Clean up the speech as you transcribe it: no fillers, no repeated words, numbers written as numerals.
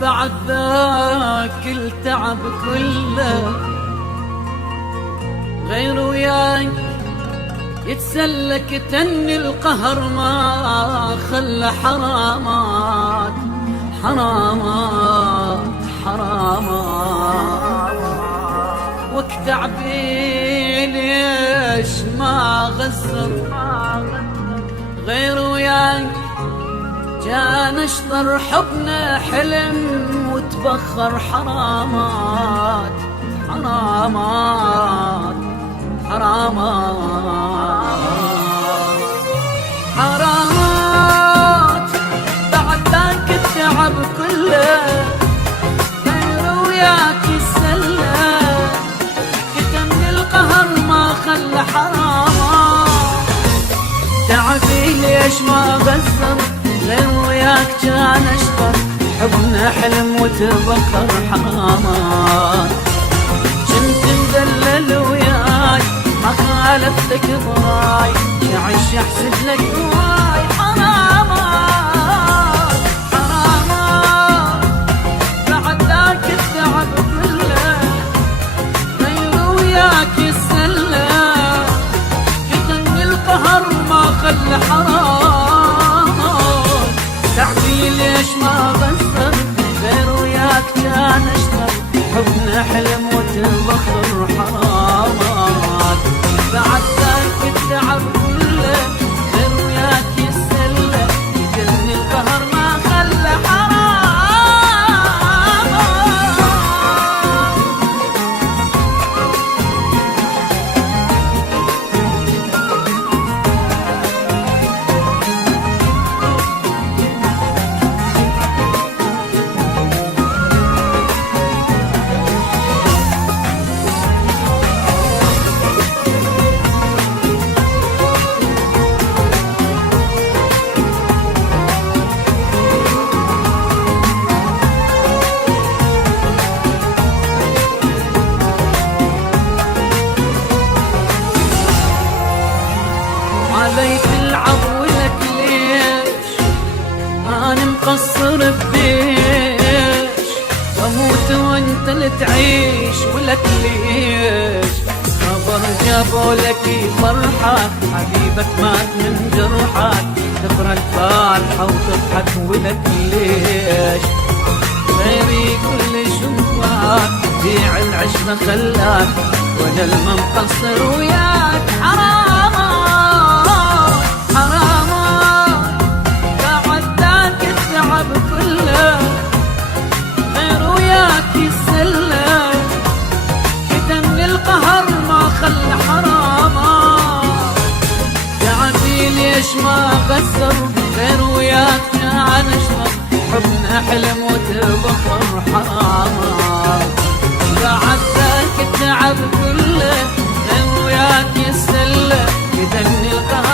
بعد ذاك التعب كله غير وياك يتسلك تن القهر ما خلى حرامات حرامات حرامات وقت عبي ليش ما غزر غير وياك جا نشطر حبنا حلم وتبخر حرامات حرامات حرامات حرامات بعد ذاك التعب كله غير وياك السلة كتم القهر ما خلى حرامات تعبي ليش ما غزر غير وياك جان اشطر حبنا حلم وتبخر حرامات كنت مدلل وياي ما خالفتك براي شعش احسد لك هواي حرامات حرامات بعد ذاك التعب كله غير وياك السلة كتن القهر ما خلى حرامات تعبي ليش ما غسر غير وياك كان اشتر حبنا حلم وتبخر حرامات بعد ذاك التعب كله غير وياك السلة يجني القهر ما خلى علي تلعب ولك ليش انا مقصر ببيش واموت وانت اللي تعيش ولك ليش خبر جابوا لك فرحة حبيبك مات من جرحك تقرا الفاتحة وتضحك ولك ليش غيري كل شوفك بيع العشرة خلاك وانا المقصر وياك حرامات حرامات بعد ذاك التعب كله غير وياك السلة كتم القهر ما خلى حرامات تعبي ليش ما غسر غير وياك كان اشرب حبنا حلم وتبخر حرامات بعد ذاك التعب كله غير وياك السلة كتم القهر